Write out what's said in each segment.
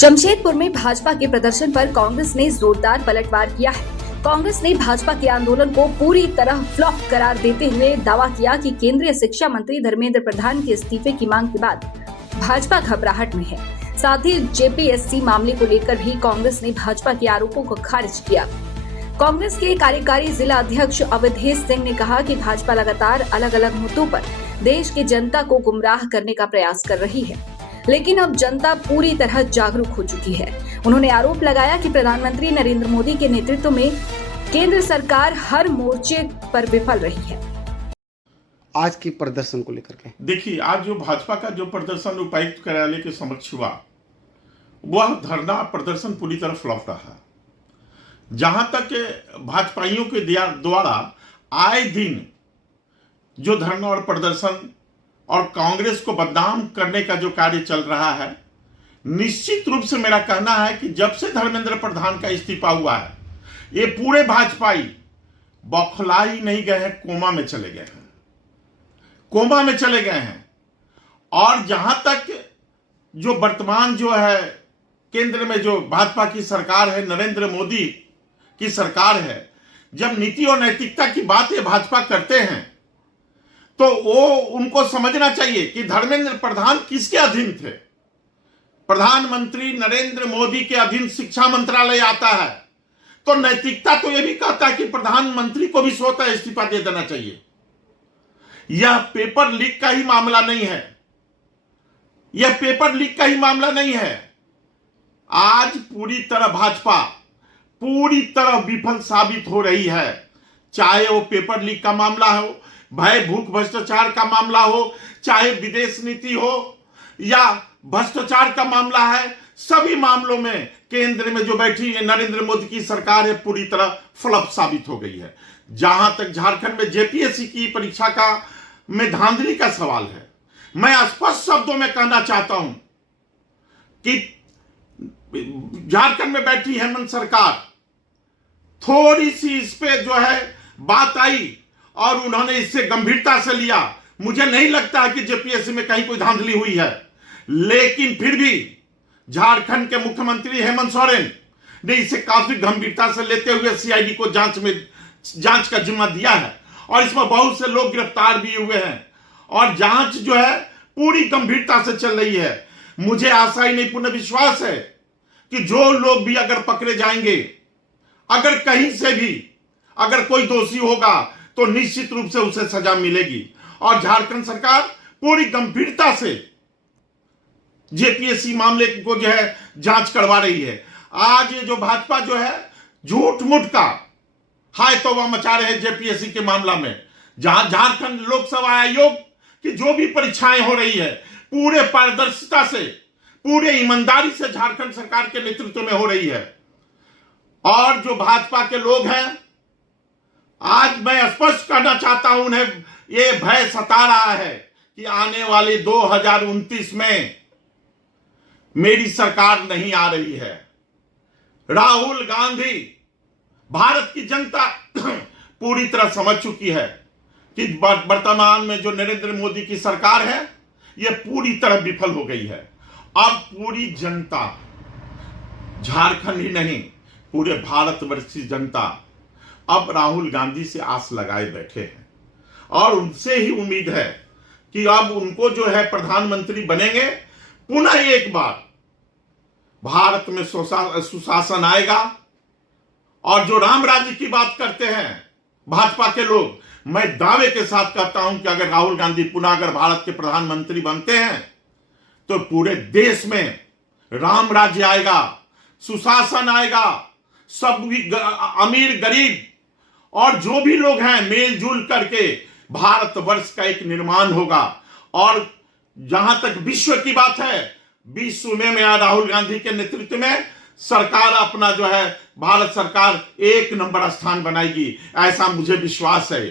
जमशेदपुर में भाजपा के प्रदर्शन पर कांग्रेस ने जोरदार पलटवार किया है। कांग्रेस ने भाजपा के आंदोलन को पूरी तरह फ्लॉप करार देते हुए दावा किया कि केंद्रीय शिक्षा मंत्री धर्मेंद्र प्रधान के इस्तीफे की मांग के बाद भाजपा घबराहट में है। साथ ही जेपीएससी मामले को लेकर भी कांग्रेस ने भाजपा के आरोपों को खारिज किया। कांग्रेस के कार्यकारी जिला अध्यक्ष अवधेश सिंह ने कहा कि भाजपा लगातार अलग अलग मुद्दों पर देश की जनता को गुमराह करने का प्रयास कर रही है, लेकिन अब जनता पूरी तरह जागरूक हो चुकी है। उन्होंने आरोप लगाया कि प्रधानमंत्री नरेंद्र मोदी के नेतृत्व में केंद्र सरकार हर मोर्चे पर विफल रही है। आज की प्रदर्शन को लेकर के देखिए, आज जो भाजपा का जो प्रदर्शन उपायुक्त कार्यालय के समक्ष हुआ, वह धरना प्रदर्शन पूरी तरह फ्लॉप रहा। जहां तक भाजपाइयों के द्वारा आए दिन जो धरना और प्रदर्शन और कांग्रेस को बदनाम करने का जो कार्य चल रहा है, निश्चित रूप से मेरा कहना है कि जब से धर्मेंद्र प्रधान का इस्तीफा हुआ है, ये पूरे भाजपाई बौखला ही नहीं गए हैं, कोमा में चले गए हैं, कोमा में चले गए हैं। और जहां तक जो वर्तमान जो है केंद्र में जो भाजपा की सरकार है, नरेंद्र मोदी की सरकार है, जब नीति और नैतिकता की बात ये भाजपा करते हैं तो वो उनको समझना चाहिए कि धर्मेंद्र प्रधान किसके अधीन थे। प्रधानमंत्री नरेंद्र मोदी के अधीन शिक्षा मंत्रालय आता है, तो नैतिकता तो यह भी कहता है कि प्रधानमंत्री को भी स्वतः इस्तीफा दे देना चाहिए। यह पेपर लीक का ही मामला नहीं है, यह पेपर लीक का ही मामला नहीं है। आज पूरी तरह भाजपा पूरी तरह विफल साबित हो रही है, चाहे वो पेपर लीक का मामला हो, भय भूख भ्रष्टाचार का मामला हो, चाहे विदेश नीति हो या भ्रष्टाचार का मामला है। सभी मामलों में केंद्र में जो बैठी है नरेंद्र मोदी की सरकार है, पूरी तरह फ्लॉप साबित हो गई है। जहां तक झारखंड में जेपीएससी की परीक्षा का में धांधली का सवाल है, मैं स्पष्ट शब्दों में कहना चाहता हूं कि झारखंड में बैठी हेमंत सरकार, थोड़ी सी इस पे जो है बात आई और उन्होंने इससे गंभीरता से लिया। मुझे नहीं लगता है कि जेपीएससी में कहीं कोई धांधली हुई है, लेकिन फिर भी झारखंड के मुख्यमंत्री हेमंत सोरेन ने इसे काफी गंभीरता से लेते हुए सीआईडी को जांच का जिम्मा दिया है और इसमें बहुत से लोग गिरफ्तार भी हुए हैं और जांच जो है पूरी गंभीरता से चल रही है। मुझे आशा ही नहीं, पूर्ण विश्वास है कि जो लोग भी अगर पकड़े जाएंगे, अगर कहीं से भी अगर कोई दोषी होगा तो निश्चित रूप से उसे सजा मिलेगी। और झारखंड सरकार पूरी गंभीरता से जेपीएससी मामले को जो है जांच करवा रही है। आज ये जो भाजपा जो है झूठ मूठ का हाय तौबा मचा रहे हैं जेपीएससी के मामला में। जहां झारखंड लोकसभा आयोग की जो भी परीक्षाएं हो रही है, पूरे पारदर्शिता से, पूरे ईमानदारी से झारखंड सरकार के नेतृत्व में हो रही है। और जो भाजपा के लोग हैं, आज मैं स्पष्ट करना चाहता हूं, उन्हें यह भय सता रहा है कि आने वाले 2029 में मेरी सरकार नहीं आ रही है। राहुल गांधी, भारत की जनता पूरी तरह समझ चुकी है कि वर्तमान में जो नरेंद्र मोदी की सरकार है, यह पूरी तरह विफल हो गई है। अब पूरी जनता, झारखंड ही नहीं, पूरे भारतवर्ष की जनता अब राहुल गांधी से आस लगाए बैठे हैं और उनसे ही उम्मीद है कि अब उनको जो है प्रधानमंत्री बनेंगे, पुनः एक बार भारत में सुशासन आएगा। और जो राम राज्य की बात करते हैं भाजपा के लोग, मैं दावे के साथ कहता हूं कि अगर राहुल गांधी पुनः अगर भारत के प्रधानमंत्री बनते हैं तो पूरे देश में राम राज्य आएगा, सुशासन आएगा। सब अमीर गरीब और जो भी लोग हैं मेलजुल करके भारतवर्ष का एक निर्माण होगा। और जहां तक विश्व की बात है, विश्व में राहुल गांधी के नेतृत्व में सरकार अपना जो है भारत सरकार 1 नंबर स्थान बनाएगी, ऐसा मुझे विश्वास है।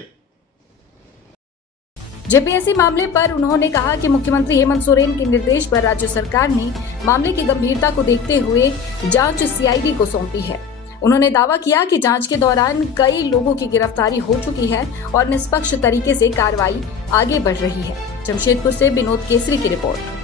जेपीएससी मामले पर उन्होंने कहा कि मुख्यमंत्री हेमंत सोरेन के निर्देश पर राज्य सरकार ने मामले की गंभीरता को देखते हुए जांच सीआईडी को सौंपी है। उन्होंने दावा किया कि जांच के दौरान कई लोगों की गिरफ्तारी हो चुकी है और निष्पक्ष तरीके से कार्रवाई आगे बढ़ रही है। जमशेदपुर से विनोद केसरी की रिपोर्ट।